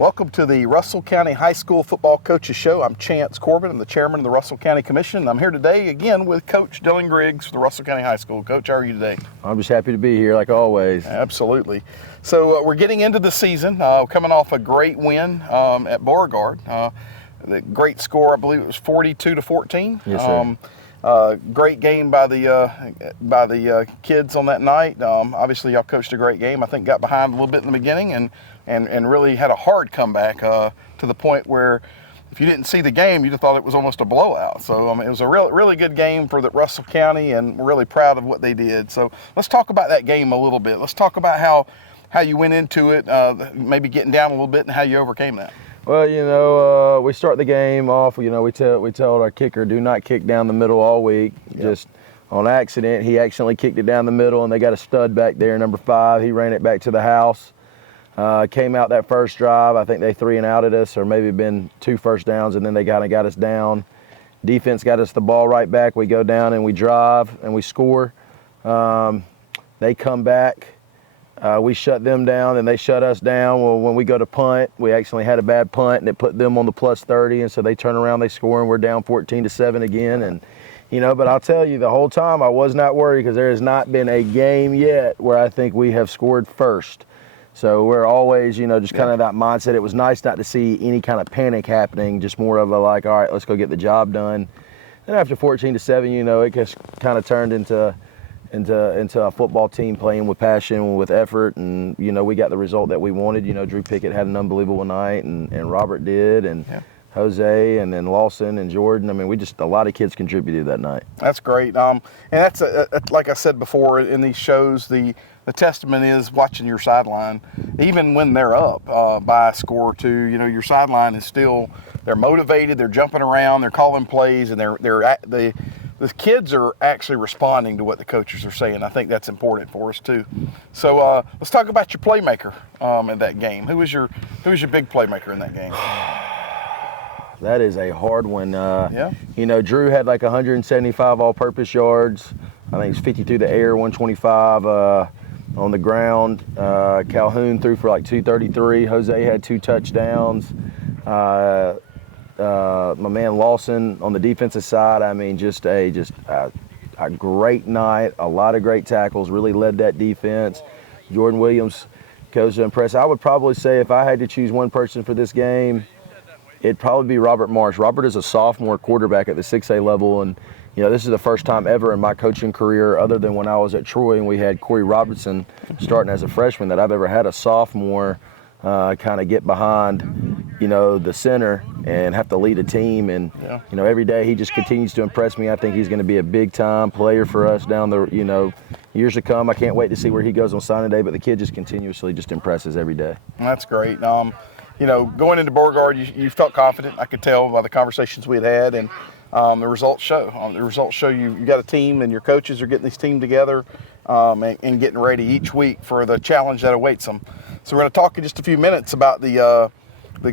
Welcome to the Russell County High School Football Coaches Show. I'm Chance Corbin. I'm the chairman of the Russell County Commission. I'm here today again with Coach Dylan Griggs for the Russell County High School. Coach, how are you today? I'm just happy to be here like always. Absolutely. So we're getting into the season, coming off a great win at Beauregard. The great score, I believe it was 42-14. Yes, sir. Great game by the kids on that night. Obviously, y'all coached a great game. I think got behind a little bit in the beginning and really had a hard comeback to the point where if you didn't see the game, you'd have thought it was almost a blowout. So it was a really good game for the Russell County, and we're really proud of what they did. So let's talk about that game a little bit. Let's talk about how you went into it, maybe getting down a little bit, and how you overcame that. Well, we start the game off. We told our kicker, do not kick down the middle all week. Yep. Just on accident, he accidentally kicked it down the middle, and they got a stud back there, number 5. He ran it back to the house. Came out that first drive. I think they 3-and-outed us, or maybe been 2 first downs, and then they kind of got us down. Defense got us the ball right back. We go down and we drive and we score. They come back. We shut them down and they shut us down. Well, when we go to punt, we actually had a bad punt and it put them on the +30, and so they turn around, they score, and we're down 14-7 again. And but I'll tell you, the whole time I was not worried, because there has not been a game yet where I think we have scored first. So we're always, just kind of that mindset. It was nice not to see any kind of panic happening, just more of a like, all right, let's go get the job done. And after 14-7, it just kind of turned into a football team playing with passion, with effort, and we got the result that we wanted. Drew Pickett had an unbelievable night, and Robert did, and Jose, and then Lawson and Jordan. I mean, a lot of kids contributed that night. That's great. And that's like I said before in these shows, the testament is watching your sideline, even when they're up by a score or two. Your sideline is still, they're motivated, they're jumping around, they're calling plays, and the kids are actually responding to what the coaches are saying. I think that's important for us too. So let's talk about your playmaker in that game. Who was your big playmaker in that game? That is a hard one. Drew had like 175 all-purpose yards. I think it's 50 through the air, 125 on the ground. Calhoun threw for like 233. Jose had 2 touchdowns. My man Lawson on the defensive side, I mean, just a great night, a lot of great tackles, really led that defense. Jordan Williams goes to impress. I would probably say if I had to choose one person for this game, it'd probably be Robert Marsh. Robert is a sophomore quarterback at the 6A level, and this is the first time ever in my coaching career, other than when I was at Troy and we had Corey Robertson starting as a freshman, that I've ever had a sophomore kind of get behind the center and have to lead a team. And every day he just continues to impress me. I think he's going to be a big time player for us down the years to come. I can't wait to see where he goes on signing day, but the kid just continuously just impresses every day. That's great. Going into Beauregard, you felt confident. I could tell by the conversations we had, and the results show. You got a team, and your coaches are getting this team together and getting ready each week for the challenge that awaits them. So we're going to talk in just a few minutes about the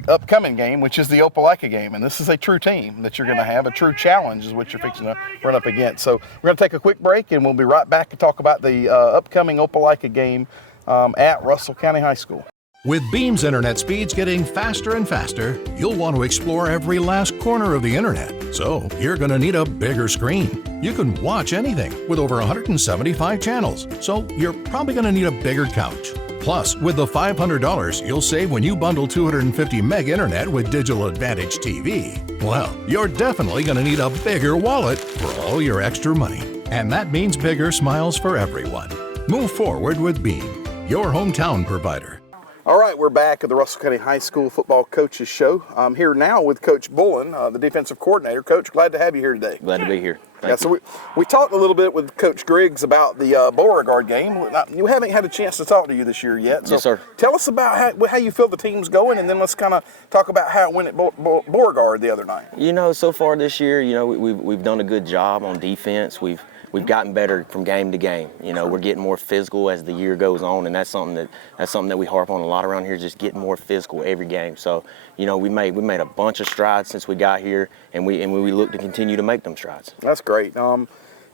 upcoming game, which is the Opelika game, and this is a true team that you're going to have. A true challenge is what you're fixing to run up against. So we're going to take a quick break, and we'll be right back to talk about the upcoming Opelika game at Russell County High School. With Beam's internet speeds getting faster and faster, you'll want to explore every last corner of the internet. So you're going to need a bigger screen. You can watch anything with over 175 channels. So you're probably going to need a bigger couch. Plus, with the $500 you'll save when you bundle 250 meg internet with Digital Advantage TV, well, you're definitely going to need a bigger wallet for all your extra money. And that means bigger smiles for everyone. Move forward with Beam, your hometown provider. All right, we're back at the Russell County High School Football Coaches Show. I'm here now with Coach Bullen, the defensive coordinator. Coach, glad to have you here today. Glad to be here. Thank you. So we talked a little bit with Coach Griggs about the Beauregard game. You haven't had a chance to talk to you this year yet. So yes, sir. Tell us about how you feel the team's going, and then let's kind of talk about how it went at Beauregard the other night. So far this year, we've done a good job on defense. We've gotten better from game to game. We're getting more physical as the year goes on, and that's something that we harp on a lot around here, just getting more physical every game. So, we made a bunch of strides since we got here, and we look to continue to make them strides. That's great.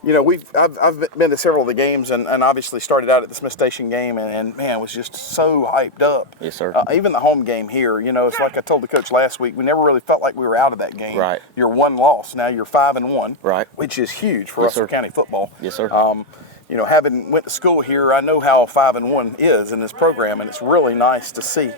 I've been to several of the games, and obviously started out at the Smith Station game, and man, was just so hyped up. Yes, sir. Even the home game here, it's like I told the coach last week, we never really felt like we were out of that game. Right. You're 1 loss, now you're 5-1. Right. Which is huge for Yes, Russell sir. County football. Yes, sir. Having went to school here, I know how 5-1 is in this program, and it's really nice to see.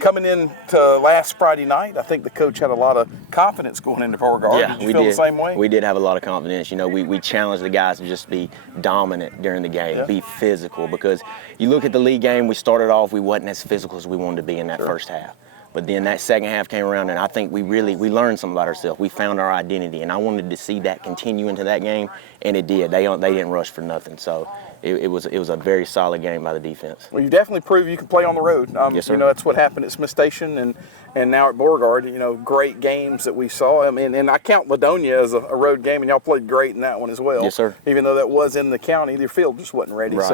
Coming into last Friday night, I think the coach had a lot of confidence going into Beauregard. Yeah, did you feel the same way? We did have a lot of confidence. We challenged the guys to just be dominant during the game, be physical, because you look at the league game, we started off, we wasn't as physical as we wanted to be in that first half. But then that second half came around, and I think we learned something about ourselves. We found our identity, and I wanted to see that continue into that game, and it did. They didn't rush for nothing. So it was a very solid game by the defense. Well, you definitely proved you can play on the road. Yes, sir. That's what happened at Smith Station and now at Beauregard. Great games that we saw. I mean, and I count Ladonia as a road game, and y'all played great in that one as well. Yes, sir. Even though that was in the county, their field just wasn't ready. Right.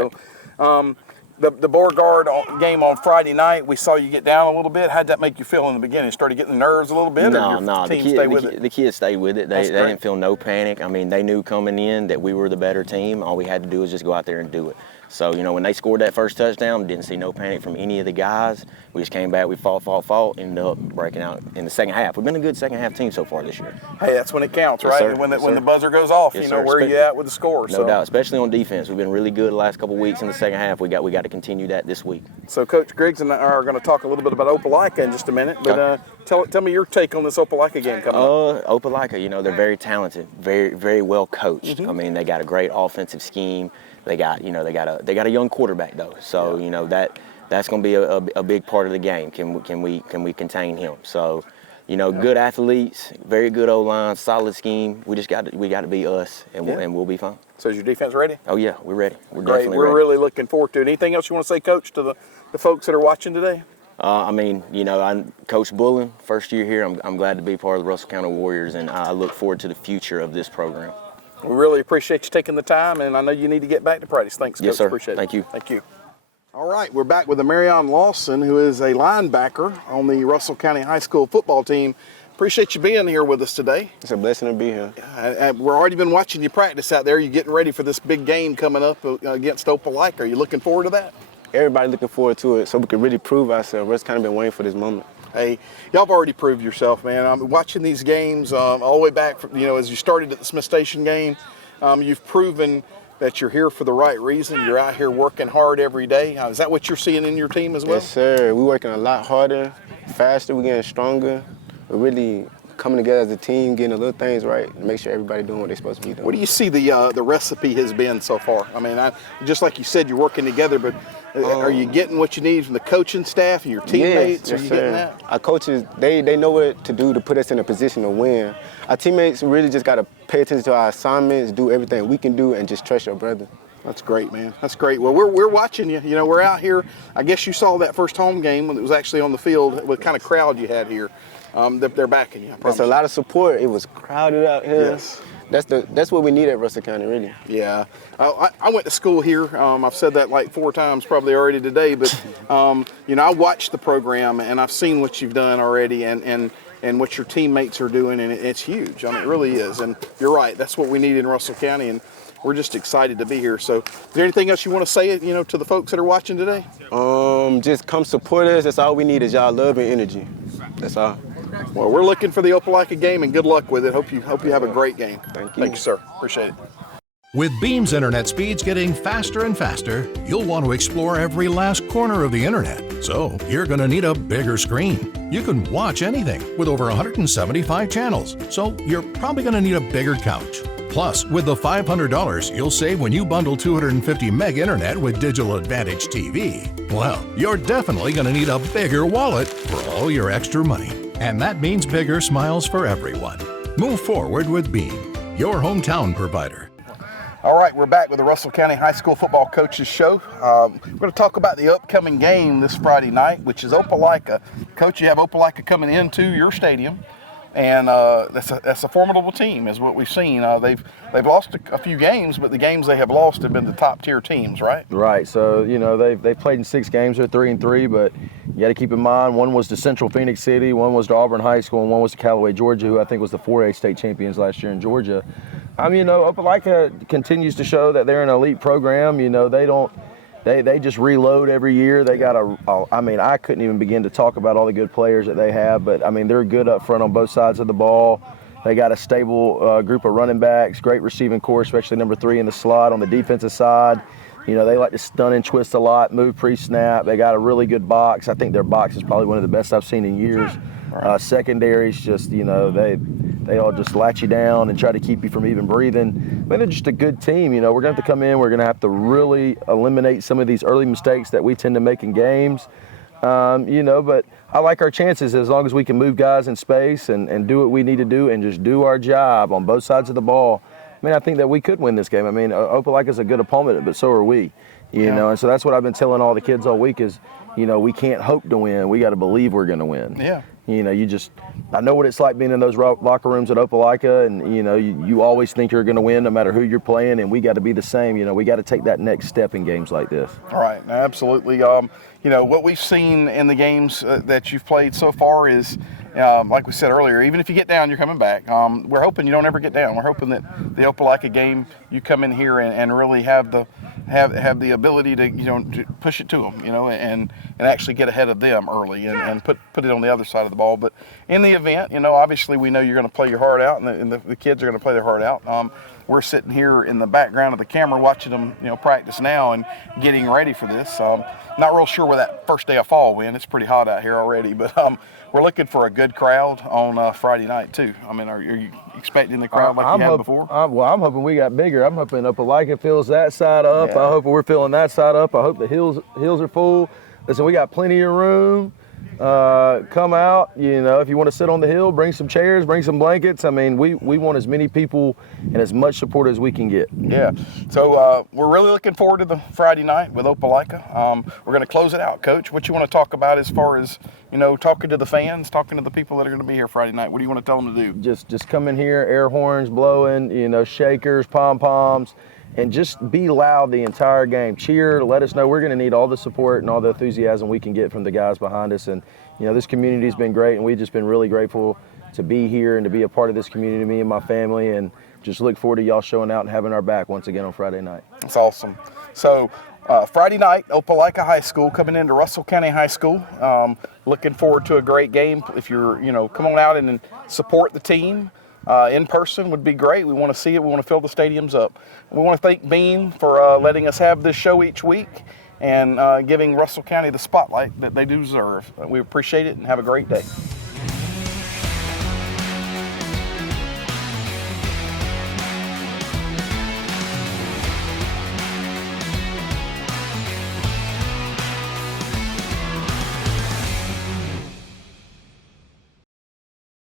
So, the Beauregard game on Friday night, we saw you get down a little bit. How'd that make you feel in the beginning? Started getting the nerves a little bit? No. The kids stayed with it. They didn't feel no panic. I mean, they knew coming in that we were the better team. All we had to do was just go out there and do it. So, when they scored that first touchdown, didn't see no panic from any of the guys. We just came back, we fought, ended up breaking out in the second half. We've been a good second half team so far this year. Hey, that's when it counts, Yes, right? sir. When Yes, the sir. buzzer goes off, Yes, where sir. you at with the score. No doubt, especially on defense. We've been really good the last couple of weeks in the second half. We got to continue that this week. So Coach Griggs and I are going to talk a little bit about Opelika in just a minute, but tell me your take on this Opelika game coming up. Opelika, they're very talented, very, very well coached. I mean, they got a great offensive scheme. They got a young quarterback though. So that's going to be a big part of the game. Can we contain him? So, good athletes, very good O-line, solid scheme. We got to be us, and we'll be fine. So is your defense ready? Oh yeah, we're ready. We're Great. definitely We're ready. really looking forward to it. Anything else you want to say, Coach, to the folks that are watching today? I'm Coach Bullen, first year here. I'm glad to be part of the Russell County Warriors, and I look forward to the future of this program. We really appreciate you taking the time, and I know you need to get back to practice. Thanks, Coach. Yes, sir. Appreciate it. Thank you. Thank you. All right, we're back with Marianne Lawson, who is a linebacker on the Russell County High School football team. Appreciate you being here with us today. It's a blessing to be here. We're already been watching you practice out there. You're getting ready for this big game coming up against Opelika. Are you looking forward to that? Everybody looking forward to it so we can really prove ourselves. Russ kind of been waiting for this moment. Hey, y'all have already proved yourself, man. I'm watching these games all the way back from, as you started at the Smith Station game. You've proven that you're here for the right reason. You're out here working hard every day. Is that what you're seeing in your team as well? Yes, sir. We're working a lot harder, faster. We're getting stronger. We're really coming together as a team, getting the little things right, and make sure everybody doing what they're supposed to be doing. What do you see the recipe has been so far? I mean, just like you said, you're working together, but are you getting what you need from the coaching staff and your teammates? Yes, are you sir. getting that? Our coaches, they know what to do to put us in a position to win. Our teammates really just got to pay attention to our assignments, do everything we can do, and just trust your brother. That's great, man. That's great. Well, we're watching you. We're out here. I guess you saw that first home game when it was actually on the field. What kind of crowd you had here? They're backing you. That's a lot of support. It was crowded out here. Yes. That's what we need at Russell County, really. Yeah. I went to school here. I've said that like 4 times probably already today, but I watched the program and I've seen what you've done already and what your teammates are doing, and it's huge. I mean, it really is. And you're right. That's what we need in Russell County, and we're just excited to be here. So is there anything else you want to say, to the folks that are watching today? Just come support us. That's all we need is y'all love and energy. That's all. Well, we're looking for the Opelika game, and good luck with it. Hope you have a great game. Thank you. Thank you, sir. Appreciate it. With Beam's internet speeds getting faster and faster, you'll want to explore every last corner of the internet. So you're going to need a bigger screen. You can watch anything with over 175 channels. So you're probably going to need a bigger couch. Plus, with the $500 you'll save when you bundle 250 meg internet with Digital Advantage TV, well, you're definitely going to need a bigger wallet for all your extra money. And that means bigger smiles for everyone. Move forward with Beam, your hometown provider. All right, we're back with the Russell County High School Football Coaches Show. We're going to talk about the upcoming game this Friday night, which is Opelika. Coach, you have Opelika coming into your stadium, and that's a formidable team, is what we've seen. They've lost a few games, but the games they have lost have been the top tier teams, right? Right. So they've played in 6 games. They're 3-3, but you got to keep in mind one was to Central Phoenix City, one was to Auburn High School, and one was to Callaway, Georgia, who I think was the 4A state champions last year in Georgia. Opelika continues to show that they're an elite program. They just reload every year. They got I couldn't even begin to talk about all the good players that they have, but they're good up front on both sides of the ball. They got a stable group of running backs, great receiving core, especially number 3 in the slot on the defensive side. They like to stun and twist a lot, move pre-snap. They got a really good box. I think their box is probably one of the best I've seen in years. Secondaries, just, they all just latch you down and try to keep you from even breathing. They're just a good team. We're going to have to come in. We're going to have to really eliminate some of these early mistakes that we tend to make in games. But I like our chances as long as we can move guys in space and do what we need to do and just do our job on both sides of the ball. I think that we could win this game. Opelika is a good opponent, but so are we. And so that's what I've been telling all the kids all week is, we can't hope to win. We got to believe we're going to win. Yeah. I know what it's like being in those locker rooms at Opelika, and you always think you're going to win no matter who you're playing, and we got to be the same. We got to take that next step in games like this. All right, absolutely. What we've seen in the games that you've played so far is, like we said earlier, even if you get down, you're coming back. We're hoping you don't ever get down. We're hoping that the Opelika game, you come in here and really have the ability to push it to them, and actually get ahead of them early and put it on the other side of the ball. But in the event, obviously we know you're going to play your heart out, and the kids are going to play their heart out. We're sitting here in the background of the camera watching them, practice now and getting ready for this. Not real sure where that first day of fall went. It's pretty hot out here already, but we're looking for a good crowd on Friday night too. Are you expecting the crowd like you had before? I'm hoping we got bigger. I'm hoping Opelika fills that side up. Yeah. I hope we're filling that side up. I hope the hills are full. Listen, we got plenty of room. Come out, if you want to sit on the hill, bring some chairs, bring some blankets. We want as many people and as much support as we can get. Yeah, so we're really looking forward to the Friday night with Opelika. We're going to close it out. Coach, what you want to talk about as far as, talking to the fans, talking to the people that are going to be here Friday night? What do you want to tell them to do? Just come in here, air horns blowing, shakers, pom-poms, and just be loud the entire game. Cheer, let us know. We're going to need all the support and all the enthusiasm we can get from the guys behind us. And, this community's been great, and we've just been really grateful to be here and to be a part of this community, me and my family, and just look forward to y'all showing out and having our back once again on Friday night. That's awesome. So Friday night, Opelika High School coming into Russell County High School. Looking forward to a great game. If you're, come on out and support the team. In person would be great. We want to see it. We want to fill the stadiums up. We want to thank Bean for letting us have this show each week and giving Russell County the spotlight that they deserve. We appreciate it and have a great day.